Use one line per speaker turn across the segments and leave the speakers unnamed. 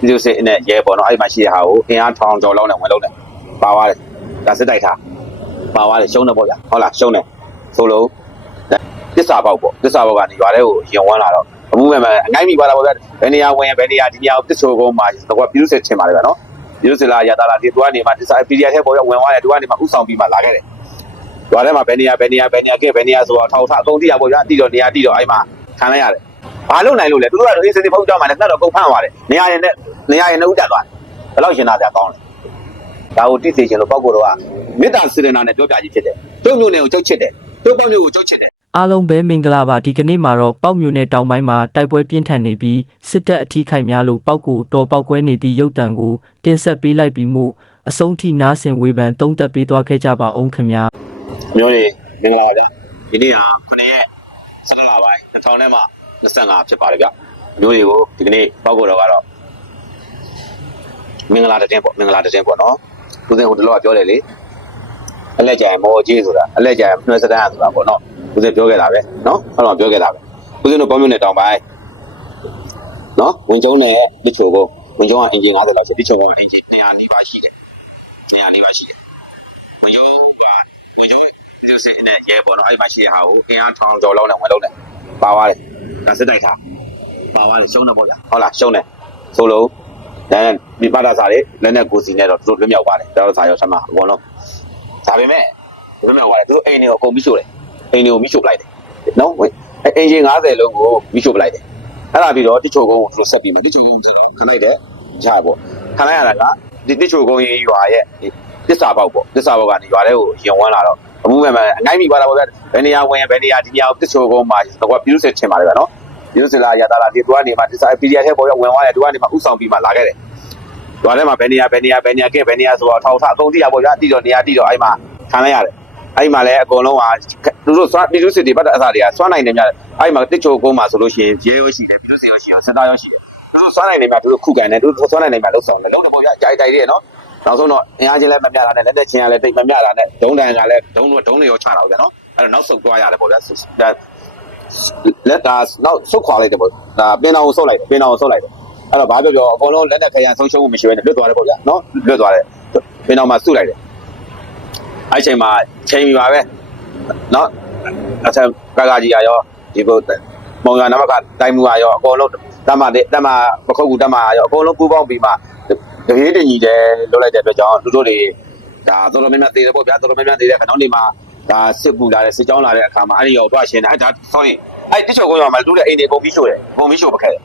ပြည်သူစစ်နဲ့ရဲပေါ့နော်အဲ့ဒီမှာရှိတဲ့ဟာကိုအင်အားထောင်ကျော်လောက်နဲ့ဝင်လုံးတယ်ပါသွားတယ်ဒါစစ်တိုက်ထားပါသွားတယ်ရှုံးတယ်ပေါ့ဗျာဟုတ်လားရှုံးတယ်ဆိုလို့တစ္ဆာပေါက်ပေါ့တစ္ဆာပေါက်ကနေရွာထဲကိုရင်ဝန်းလာတော့အမှုမဲ့မဲ့အငိုင်းမိသွားတာပေါ့ဗျာဘယ်နေရာဝင်ဘယ်နေရာဒီနေရာကိုတစ္ဆိုကုန်းမှာတော့ပြည်သူစစ်ထင်ပါတယ်ဗျာနော်ပြည်သူစစ်လားရတာလားဒီသူကနေမှတစ္ဆာ PDF ထဲပေါ်ရဝင်သွားတယ်သူကနေမှဥဆောင်ပြီးမှလာခဲ့တယ်။ရွာထဲမှာဘယ်နေရာဘယ်နေရာဘယ်နေရာကဲဘယ်နေရာဆိုတော့ထောက်ထားအကုန်တိရပေါ့ဗျာ။တိတော့နေရာတိတော့အဲ့မှာခံလိုက်ရတယ်။ ဘာလို့နိုင်လို့လဲ။သူတို့ကတော့အေးစစ်စစ်ဖုတ်ကြမှာလည်းငှက်တော့ကုန်ဖမ်းသွားတယ်။နေရာရင်နဲ့နေရာရင်နဲ့ဥတက်သွားတယ်။ဘယ်လောက်ရှင်တာပြကောင်းလဲ။ဒါကိုတိစေချင်လို့ပေါ့ကိုတော့ကမေတ္တာစေတနာနဲ့ပြောပြကြီးဖြစ်တယ်။တို့မျိုးနဲ့ကိုချုပ်ချစ်တယ်။တို့ပေါ့မျိုးကိုချုပ်ချစ်တယ်
အားလုံးပဲမင်္ဂလာပါဒီကနေ့မှာတော့ပောက်မြို့နယ်တောင်ပိုင်းမှာတိုက်ပွဲပြင်းထန်နေပြီးစစ်တပ်အထီးခိုက်များလို့ပောက်ကိုတော်ပောက်ကွဲနေသည့်ရုပ်တံကိုတင်ဆက်ပေးလိုက်ပြီးမှအဆုံးထိနားဆင်ဝေဖန်သုံးသပ်ပေးသွားခဲ့ကြပါအောင်ခင်ဗျာ။
မျိုးတွေမင်္ဂလာပါဗျာ။ဒီနေ့ဟာ9ရက်17လပိုင်း2000နဲ့မှ 25ဖြစ်ပါတယ်ဗျ။မျိုးတွေကိုဒီကနေ့ပေါ့ကိုတော့ကတော့မင်္ဂလာတည်ပေါ့မင်္ဂလာတည်ပေါ့နော်။ဦးစင်ဟိုတလောကပြောတယ်လေ။အလက်ကြံမော်ကြီးဆိုတာအလက်ကြံနှွဲစတန်းဆိုတာပေါ့နော်ဦးစင်ပြောခဲ့တာပဲနော်ဟုတ်တော့ပြောခဲ့တာပဲဦးစင်တို့ပေါင်းမြို့နယ်တောင်ပိုင်းနော်ဝင်ကျုံနဲ့တချို့ကိုဝင်ကျုံကအင်ဂျင်90လောက်ရှိတချို့ကအင်ဂျင်200နီးပါးရှိတယ်200နီးပါးရှိတယ်ဝင်ကျုံကဝင်ကျုံဒီလိုစင်းနဲ့ရဲပေါ့နော်အဲ့ဒီမှာရှိတဲ့ဟာကိုအင်အားထောင်ကျော်လောက်နဲ့ဝင်လုံးတယ်ပါသွားတယ် ဒါစစ်တိုက်ထားပါသွားတယ်ရှုံးတယ်ပေါ့ဗျာဟုတ်လားရှုံးတယ်ဆိုလို့ဒါဒီပါတာစာလေးလက်နဲ့ကိုစီနဲ့တော့သူတို့လွတ်မြောက်ပါတယ်တော်တော်စာရောက်ဆမ်းမအကုန်လုံးဒါပေမဲ့လွတ်မြောက်ပါတယ်သူတို့အိမ်တွေကိုအကုန်ပြီးရှို့တယ်အိမ်တွေကိုမိရှုပ်ပလိုက်တယ်နော်ဝင်အဲအင်ဂျင်90လုံးကိုမိရှုပ်ပလိုက်တယ်အဲ့ဒါပြီးတော့တိချိုကုန်းကိုသူတို့ဆက်ပြီးမယ်တိချိုကုန်းဆိုတော့ခလိုက်တယ်ဂျာပေါ့ခလိုက်ရတာကဒီတိချိုကုန်းရေးရွာရဲ့တစ္ဆာပေါက်ပေါ့တစ္ဆာပေါက်ကနေရွာထဲကိုရင်ဝန်းလာတော့ အမှုမဲ့မဲ့အနိုင်မိသွားတာပေါ့ဗျဘယ်နေရာဝင်ဘယ်နေရာဒီနေရာကိုတိချိုကုန်းမှာတော့ပြည်သူစစ်ထင်ပါတယ်ဗျနော်ပြည်သူစစ်လားရတာလားဒီသူကနေမှတစ္ဆာ PDF ထဲပေါ်ရဝင်သွားတယ်သူကနေမှဥဆောင်ပြီးမှလာခဲ့တယ်ရွာထဲမှာဘယ်နေရာဘယ်နေရာဘယ်နေရာကဲဘယ်နေရာဆိုတော့ထောက်ထားအကုန်တိရပေါ့ဗျတိတော့နေရာတိတော့အဲ့မှာခံလိုက်ရတယ်အဲ့မှာလည်းအကုန်လုံးကသူတို့စွမ်းပြည်သူစစ်တွေပတ်တဲ့အစားတွေကစွမ်းနိုင်တယ်များအဲ့မှာတစ်ချိုကုန်းမှာဆိုလို့ရှိရင်ရဲရောရှိတယ်ပြည်သူစစ်ရောရှိတယ်စင်တာရောရှိတယ်သူတို့စွမ်းနိုင်တယ်များသူတို့ခုကန်တယ်သူတို့စွမ်းနိုင်တယ်များလှုပ်ဆောင်တယ်လုံးတော့ပေါ့ဗျာကြိုက်တိုက်တယ်နော် နောက်ဆုံးတော့အင်အားချင်းလည်းမမြတာနဲ့လက်လက်ချင်းကလည်းတိတ်မမြတာနဲ့ဒုံးတန်ကလည်းဒုံးဒုံးတွေရောချတာပေါ့ဗျာနော်အဲ့တော့နောက်ဆုတ်သွားရတယ်ပေါ့ဗျာလက်ဒါနောက်ဆုတ်ခွာလိုက်တယ်ပေါ့ဒါပင်တော်ကိုဆုတ်လိုက်ပင်တော်ကိုဆုတ်လိုက်တယ်အဲ့တော့ဘာပြောပြောအကုန်လုံးလက်လက်ခရံဆုံးရှုံးမှုမရှိဘဲနဲ့လွတ်သွားတယ်ပေါ့ဗျာနော်လွတ်သွားတယ်ပင်တော်မှာဆုတ်လိုက်တယ်အဲ့ချိန်မှာချိန်ပြီပါပဲနော်အထက်ကကကြီးကရောဒီဘုတ်မောင်ရနမကတိုင်းမူကရောအကုန်လုံးတမတမပခုတ်ကူတမရောအကုန်လုံးပူပေါင်းပြီးမှ တပြေးတင်ကြီးတယ်လုပ်လိုက်တဲ့အတွက်ကြောင့်သူတို့တွေဒါတော်တော်များများသေးတယ်ပေါ့ဗျာတော်တော်များများသေးတဲ့ခါနောက်နေမှာဒါစစ်ပူလာတဲ့စစ်ကြောင်းလာတဲ့အခါမှာအဲ့ဒီရောတွားရှင်တယ်အဲ့ဒါ sorry အဲ့တိချော်ကောရောမှာလူတဲ့အိမ်တွေပုံပြီးရှို့တယ်ပုံပြီးရှို့ပခဲ့တယ်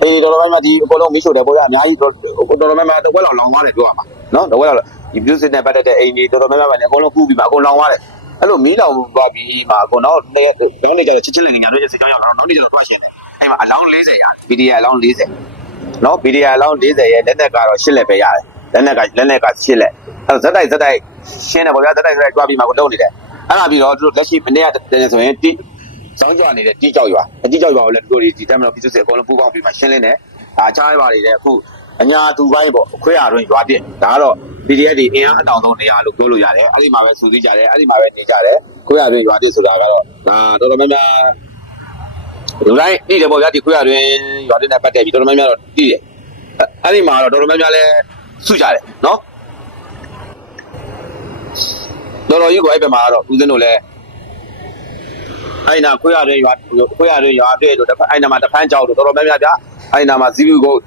အေးတော်တော်များများဒီအကုန်လုံးပြီးရှို့တယ်ပေါ့ဗျာအများကြီးတော်တော်များများတဝက်လောက်လောင်သွားတယ်ပြောရမှာနော်တဝက်လောက်ဒီပြုစစ်နဲ့ပတ်သက်တဲ့အိမ်တွေတော်တော်များများလည်းအကုန်လုံးကူးပြီးမှအကုန်လောင်သွားတယ်အဲ့လိုမီးလောင်သွားပြီးမှအကုန်တော့နေတော့နေကြတော့ချစ်ချစ်လင်ငညာတို့ရဲ့စစ်ကြောင်းရောက်တော့နောက်နေကြတော့တွားရှင်တယ်အဲ့မှာအလောင်း40ရတယ် PDA အလောင်း40 နော် PDA အလောင်း40ရဲ့လက်နက်ကတော့8လက်ပဲရတယ်လက်နက်ကလက်နက်က8လက်အဲ့ဇက်တိုက်ဇက်တိုက်ရှင်းတယ်ပေါ့ဗျာဇက်တိုက်ဇက်တိုက်တွားပြီးမှကိုတုံးနေတယ်အဲ့ဒါပြီးတော့သူတို့လက်ရှိမနေ့ကတည်းဆိုရင်တိစောင်းကြနေတဲ့တီးကြောက်ရွာအတီးကြောက်ရွာကိုလည်းတို့ဒီတမ်းမလို့ပြည်သူစစ်အကုန်လုံးပူးပေါင်းပြီးမှရှင်းလင်းတယ်အာချားရပါတွေလည်းအခုအညာသူပိုင်းပေါ့အခွဲရတွင်ရွာပြစ်ဒါကတော့ PDF တွေအင်အားအတောင်ဆုံးနေရာလို့ပြောလို့ရတယ်အဲ့ဒီမှာပဲစူးစီးကြတယ်အဲ့ဒီမှာပဲနေကြတယ်ခွဲရတွင်ရွာပြစ်ဆိုတာကတော့ဒါတော်တော်များများ လူတိုင်းသိတယ်ပေါ့ဗျာဒီခွဲရတွင်ရွာပြစ်နဲ့ပတ်သက်ပြီးတော်တော်များများတော့သိတယ်အဲ့ဒီမှာတော့တော်တော်များများလဲစုကြတယ်နော်တော်တော်ကြီးကိုအဲ့ဘက်မှာကတော့ဦးဇင်းတို့လည်းအဲ့နာခွေရတဲ့ရွာခွေရတဲ့ရွာတဲ့တို့တစ်ဖက်အဲ့နာမှာတဖန်းကြောက်တို့တော်တော်များများဗျအဲ့နာမှာဇီဘူးကုန်း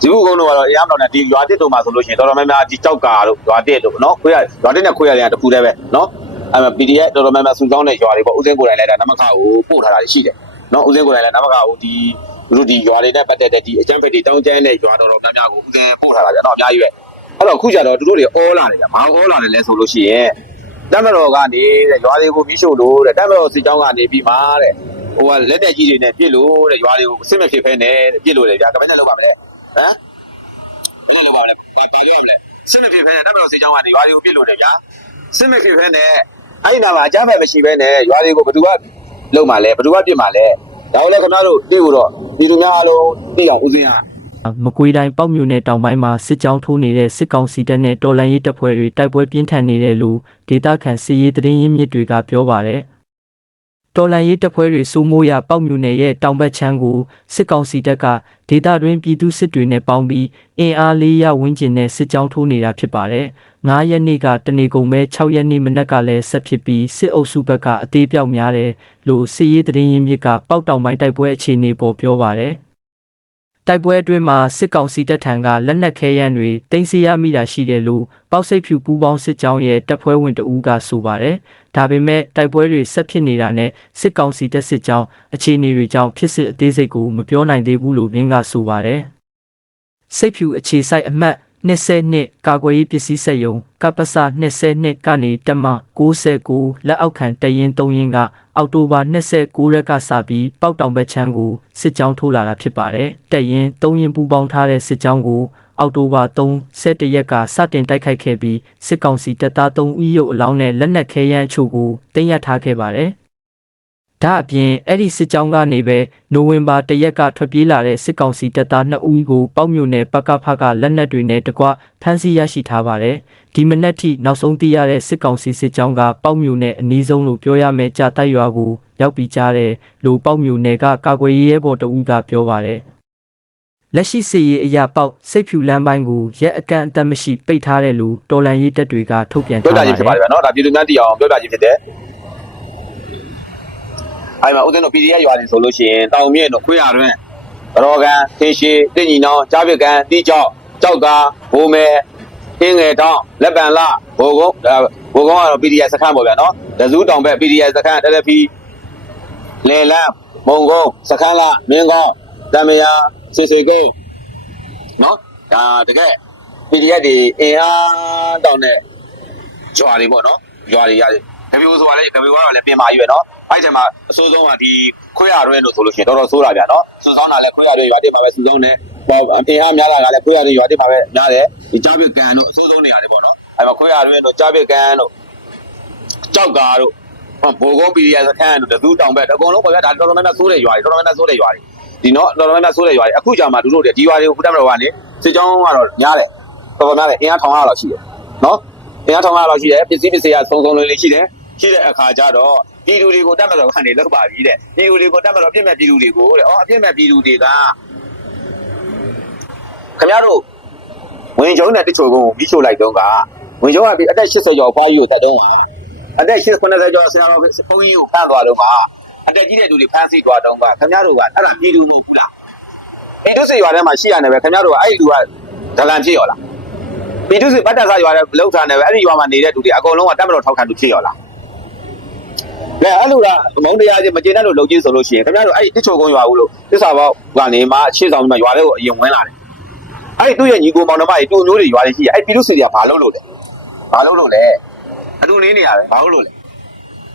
ဇီဘူးကုန်းတို့ကတော့အရမ်းတော့ねဒီရွာတစ်တို့မှာဆိုလို့ရှိရင်တော်တော်များများဒီကြောက်ကာတို့ရွာတစ်တို့နော်ခွေရရွာတစ်နဲ့ခွေရတဲ့တခုတည်းပဲနော်အဲ့မှာ PDF တော်တော်များများစုဆောင်းတဲ့ရွာတွေပေါ့ဦးစင်းကိုယ်တိုင်လည်းဒါနမခကိုပို့ထားတာရှိတယ် နော်ဦးစင်းကိုယ်တိုင်လည်းနမခကိုဒီလူဒီရွာတွေနဲ့ပတ်သက်တဲ့ဒီအကျန်းဖက်တွေတောင်းကျမ်းတဲ့ရွာတော်တော်များများကိုဦးစင်းပို့ထားတာဗျနော်အများကြီးပဲအဲ့တော့အခုကျတော့သူတို့တွေအောလာတယ်ဗျမအောလာတယ်လဲဆိုလို့ရှိရင်တမတော်ကနေတဲ့ရွာတွေကိုပြီးရှို့လို့တဲ့တမတော်စစ်ကြောင်းကနေပြီးမှတဲ့ဟိုကလက်တက်ကြီးတွေနဲ့ပြစ်လို့တဲ့ရွာတွေကိုအစ်မဖြစ်ဖဲနဲ့တဲ့ပြစ်လို့လေကြာကမနဲ့လောက်ပါမလဲဟမ်ဘယ်လိုလုပ်ပါမလဲဘာပါလို့ရမလဲစစ်မဖြစ်ဖဲနဲ့တမတော်စစ်ကြောင်းကနေရွာတွေကိုပြစ်လို့တယ်ဗျာစစ်မဖြစ်ဖဲနဲ့အဲ့ဒီနာမှာအကြမ်းဖက်မရှိဖဲနဲ့ရွာတွေကိုဘယ်သူက လုံမှလဲဘယ်သူကပြစ်မှလဲဒါကိုလည်းခင်ဗျားတို့သိဖို့တော့ပြည်သူများအားလုံးသိအောင်ဦးစင်းရ
မကွေးတိုင်းပောက်မြို့နယ်တောင်ပိုင်းမှာစစ်ကြောင်းထိုးနေတဲ့စစ်ကောင်စီတပ်နဲ့တော်လှန်ရေးတပ်ဖွဲ့တွေတိုက်ပွဲပြင်းထန်နေတယ်လို့ဒေသခံစစ်ရေးသတင်းရင်းမြစ်တွေကပြောပါတယ် တော်လန်ရေးတပ်ဖွဲ့တွေစိုးမိုးရာပေါက်မြို့နယ်ရဲ့တောင်ဘက်ခြမ်းကိုစစ်ကောင်စီတပ်ကဒေသတွင်းပြည်သူစစ်တွေနဲ့ပေါင်းပြီးအင်အားလေးရဝန်းကျင်နဲ့စစ်ကြောင်းထိုးနေတာဖြစ်ပါတယ်။9ရက်နေ့ကတနေကုန်ပဲ6ရက်နေ့မနက်ကလည်းဆက်ဖြစ်ပြီးစစ်အုပ်စုဘက်ကအသေးပြောက်များတယ်လို့စစ်ရေးသတင်းရင်းမြစ်ကပေါက်တောင်ပိုင်းတိုက်ပွဲအခြေအနေပေါ်ပြောပါတယ်။ တိုက်ပွဲအတွင်းမှာစစ်ကောင်စီတပ်ထံကလက်နက်ခဲယမ်းတွေတင်စီရမိတာရှိတယ်လို့ပေါက်စိတ်ဖြူပူးပေါင်းစစ်ကြောင်းရဲ့တပ်ဖွဲ့ဝင်တအူးကဆိုပါတယ်။ဒါပေမဲ့တိုက်ပွဲတွေဆက်ဖြစ်နေတာနဲ့စစ်ကောင်စီတပ်စစ်ကြောင်းအခြေအနေတွေကြောင့်ဖြစ်စစ်အသေးစိတ်ကိုမပြောနိုင်သေးဘူးလို့ရင်းကဆိုပါတယ်။စိတ်ဖြူအခြေစိုက်အမှတ် 22ကာကွယ်ရေးပစ္စည်းစက်ယုံကပ္ပစ22ကနေတက်မ69လက်အောက်ခံတရင်3ရင်ကအောက်တိုဘာ29ရက်ကစပြီးပေါက်တောင်ဘက်ချမ်းကိုစစ်ကြောင်းထိုးလာတာဖြစ်ပါတယ်။တရင်3ရင်ပူပေါင်းထားတဲ့စစ်ကြောင်းကိုအောက်တိုဘာ3 17ရက်ကစတင်တိုက်ခိုက်ခဲ့ပြီးစစ်ကောင်စီတပ်သား3ဦးရုပ်အလောင်းနဲ့လက်နက်ခဲယမ်းအချို့ကိုတင်ရထားခဲ့ပါတယ်။ ဒါအပြင်အဲ့ဒီစစ်ကြောင်းကနေပဲနိုဝင်ဘာတရက်ကထွက်ပြေးလာတဲ့စစ်ကောင်စီတပ်သား2ဦးကိုပေါက်မြို့နယ်ပကဖကလက်နက်တွေနဲ့တကွဖမ်းဆီးရရှိထားပါတယ်။ဒီမနက်ထိနောက်ဆုံးသိရတဲ့စစ်ကောင်စီစစ်ကြောင်းကပေါက်မြို့နယ်အနီးဆုံးလို့ပြောရမယ်ကြာတိုက်ရွာကိုရောက်ပြီးကြားတယ်လို့ပေါက်မြို့နယ်ကကာကွယ်ရေးရဲဘော်တဦးကပြောပါတယ်။လက်ရှိစစ်ရေးအရာပေါက်စိတ်ဖြူလမ်းပိုင်းကိုရက်အကန့်အသတ်မရှိပိတ်ထားတယ်လို့တော်လန်ရေးတပ်တွေကထုတ်ပြန်
ပြော
ထား
ပြ
ပါ
ခြင်းဖြစ်ပါ
တယ်
တယ်ဗျာနော်ဒါပြည်သူများသိအောင်ပြောပြခြင်းဖြစ်တယ် အဲ့မှာဦးဇင်းတို့ PDF ရွာတွေဆိုလို့ရှိရင်တောင်မြင့်တို့ခွေးရတွင်ရောကန်သင်ရှိတင့်ညီနောင်ကြားပြကန်တိကျောက်ကြောက်ကာဘိုးမဲအင်းငယ်တောင်းလက်ပံလဘိုကုန်းဒါဘိုကုန်းကတော့ PDF စခန်းပေါ့ဗျာနော်ဒဇူးတောင်ဘက် PDF စခန်း LFP လေလန်းမုံကုန်းစခန်းလမင်းကောင်းတမယာစေစေကုန်းနော်ဒါတကယ် PDF တွေအင်အားတောင်းတဲ့ရွာတွေပေါ့နော်ရွာတွေရတယ်ကပြိုဆိုတာလေကပြိုကတော့လည်းပြင်မာကြီးပဲနော် အဲ့ဒီမှာအစိုးဆုံးကဒီခွေးရရွဲလို့ဆိုလို့ရှိရင်တော်တော်ဆိုးတာဗျာနော်စူဆောင်းတာလည်းခွေးရရွဲရွာတိမှာပဲစူဆောင်းတယ်ပေါ့အင်အားများတာကလည်းခွေးရရွဲရွာတိမှာပဲများတယ်ဒီကြားပြကန်တို့အစိုးဆုံးနေရာတွေပေါ့နော်အဲ့မှာခွေးရရွဲတို့ကြားပြကန်တို့ကြောက်ကာတို့ဘိုးကုန်းပီရီယာစခန်းတို့တသူတောင်ဘက်အကုန်လုံးပေါ့ဗျာဒါတော်တော်များများဆိုးတဲ့ရွာတွေတော်တော်များများဆိုးတဲ့ရွာတွေဒီနော်တော်တော်များများဆိုးတဲ့ရွာတွေအခုကြာမှတို့တို့ဒီရွာတွေကိုခုတတ်မတော်ကနေစစ်ကြောင်းကတော့များတယ်တော်တော်များတယ်အင်အားထောင်ရတော့ရှိတယ်နော်တရားထောင်ရတော့ရှိတယ်ပစ္စည်းပစ္စည်းကစုံစုံလေးလေးရှိတယ်ရှိတဲ့အခါကျတော့ ပြည်သူတွေကိုတတ်မတော်ကနေလောက်ပါပြီတဲ့ပြည်သူတွေကိုတတ်မတော်ပြည့်မဲ့ပြည်သူတွေကိုတဲ့အော်အပြည့်မဲ့ပြည်သူတွေကခင်ဗျားတို့ဝင်ကျုံနဲ့တချို့ကိုပြီးချို့လိုက်တော့ကဝင်ကျုံကအသက်80ကျော်ဖွားကြီးကိုတတ်တော့ကအသက်80ကျော်ဆရာတော်ဘုန်းကြီးကိုဖမ်းသွားတော့ကအသက်ကြီးတဲ့သူတွေဖမ်းဆီးသွားတော့ကခင်ဗျားတို့ကအဲ့ဒါပြည်သူလို့ဘူးလားပြည်သူစေရွာထဲမှာရှိရတယ်ပဲခင်ဗျားတို့ကအဲ့ဒီလူကဒလန်ဖြစ်ရောလားပြည်သူစစ်ဗတ်တဆရွာတဲ့လောက်ထားနေပဲအဲ့ဒီရွာမှာနေတဲ့သူတွေအကုန်လုံးကတက်မတော်ထောက်ခံသူဖြစ်ရောလား လဲအဲ့လိုလားမုံတရားချင်းမကျေနပ်လို့လုံကြီးဆိုလို့ရှိရင်ခင်ဗျားတို့အဲ့ဒီတစ်ချိုကုန်းရွာဘူးလို့သစ္စာပေါက်ကနေမှရှေ့ဆောင်ပြီးမှရွာတွေကိုအရင်ဝင်လာတယ်အဲ့ဒီသူ့ရဲ့ညီကိုမောင်နှမတွေတူမျိုးတွေရွာတွေရှိရအဲ့ပြည်သူစစ်တွေကဘာလုပ်လို့လဲဘာလုပ်လို့လဲအတူနေနေရတယ်ဘာလုပ်လို့လဲ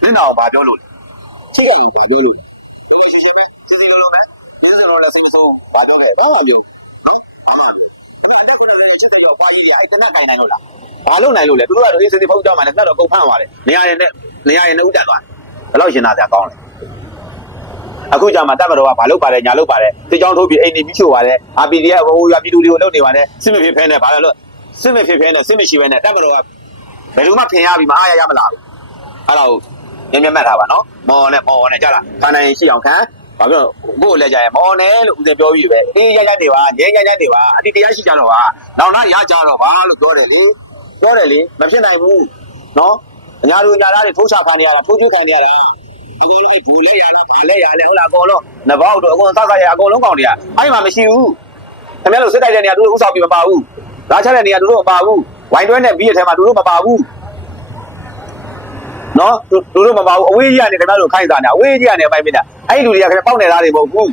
နင်းအောင်ဘာပြောလို့လဲချိတ်ရရင်ဘာပြောလို့လဲရှိရှိပဲစီစီလိုလိုပဲအဲဆိုတော့လည်းစိတ်ဆုံးဘာပြောလဲဘာမှမပြောအဲ့ဒါကုနာလည်းချစ်တဲ့ရောပွားကြီးတွေအဲ့တနက်ကင်နိုင်လို့လားဘာလို့နိုင်လို့လဲသူတို့ကတော့အေးစင်းဖုတ်ကြောင်းမှလည်းတက်တော့ကုန်ဖမ်းသွားတယ်နေရာရင်နဲ့နေရာရင်နဲ့ဥတက်သွားတယ် ဘယ်လောက်ရှင်နာကြကောင်းလဲအခုကြာမှတက်မတော်ကဘာလို့ပါတယ်ညာလို့ပါတယ်တိကြောင်းထိုးပြီးအိမ်နေပြီးချို့ပါတယ်အာပီဒီကဟိုရွာပြည်သူတွေကိုလုပ်နေပါတယ်စစ်မဖြစ်ဖဲနဲ့ဘာလဲလို့စစ်မဖြစ်ဖဲနဲ့စစ်မရှိဖဲနဲ့တက်မတော်ကဘယ်လိုမှဖင်ရပြီးမအားရရမလားအဲ့ဒါကိုမြင်မြတ်မှတ်ထားပါနော်မော်နဲ့မော်နဲ့ကြလားခန္ဓာရင်ရှိအောင်ခံဘာပြောကိုယ်လည်းကြရဲမော်နဲ့လို့ဦးစင်ပြောပြီးပဲအေးရရနေပါငင်းရရနေပါအတိတရားရှိကြတော့ပါနောက်နောက်ရကြတော့ပါလို့ပြောတယ်လေပြောတယ်လေမဖြစ်နိုင်ဘူးနော် အညာလူညာသားတွေထိုးချခံနေရတာထိုးချိုးခံနေရတာအကုန်လုံးအဲ့ဘူးလဲရလားဗာလဲရလဲဟုတ်လားအကုန်လုံးနဘောက်တို့အကုန်စစရအကုန်လုံးကောင်းတွေကအဲ့မှာမရှိဘူးခင်ဗျားတို့စစ်တိုက်တဲ့နေရာတို့ဥစားပြီးမပါဘူးဓာတ်ချတဲ့နေရာတို့မပါဘူးဝိုင်းတွဲနဲ့ပြီးရထဲမှာတို့မပါဘူးနော်သူတို့မပါဘူးအဝေးကြီးကနေခင်ဗျားတို့ခိုင်းစားနေအဝေးကြီးကနေအမိုက်မင်းတာအဲ့ဒီလူတွေကခင်ဗျားပေါက်နေသားတွေမဟုတ်ဘူး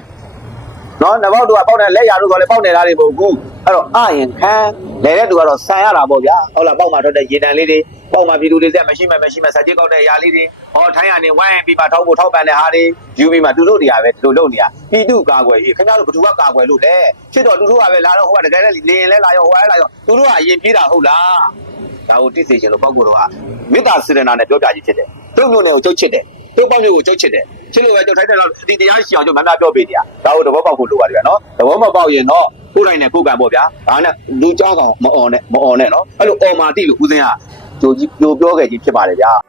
နော်နဘောက်တို့ကပေါက်နေလက်ရတို့ဆိုလည်းပေါက်နေသားတွေမဟုတ်ဘူးအဲ့တော့အရင်ခံလဲတဲ့သူကတော့ဆန်ရတာပေါ့ဗျာဟုတ်လားပေါက်မှာထွက်တဲ့ရေတံလေးတွေ ပေါ့မှာပြည်သူတွေဆက်မရှိမှမရှိမှစာကြေးကောက်တဲ့အရာလေးတွေဟောထိုင်းရနေဝိုင်းပြီးမှထောက်ဖို့ထောက်ပံ့တဲ့ဟာတွေယူပြီးမှသူတို့တရားပဲသူတို့လုပ်နေတာပြည်သူကာကွယ်ရေးခင်ဗျားတို့ဘသူကကာကွယ်လို့လဲချစ်တော်သူတို့ကပဲလာတော့ဟိုကတကယ်လည်းနေရင်လဲလာရောဟိုကလည်းလာရောသူတို့ကအရင်ပြေးတာဟုတ်လားဒါကိုတိစေချင်လို့ပေါ့ကိုတော့ကမေတ္တာစေတနာနဲ့ပြောပြခြင်းဖြစ်တယ်သူ့မျိုးနဲ့ကိုချုပ်ချစ်တယ်သူ့ပေါ့မျိုးကိုချုပ်ချစ်တယ်ချစ်လို့ပဲကြောက်ထိုက်တယ်လို့ဒီတရားရှိအောင်ကြောင့်မန္တပြောပေးတရားဒါကိုသဘောပေါက်ဖို့လိုပါတယ်ဗျာနော်သဘောမပေါက်ရင်တော့ကိုယ်တိုင်နဲ့ကိုယ်ကံပေါ့ဗျာဒါနဲ့လူကြောင်းကောင်မအော်နဲ့မအော်နဲ့နော်အဲ့လိုအော်မာတိလို့ဦးစင်းက ကြိုကြီးကြိုပြောခဲ့ခြင်းဖြစ်ပါတယ်ဗျာ။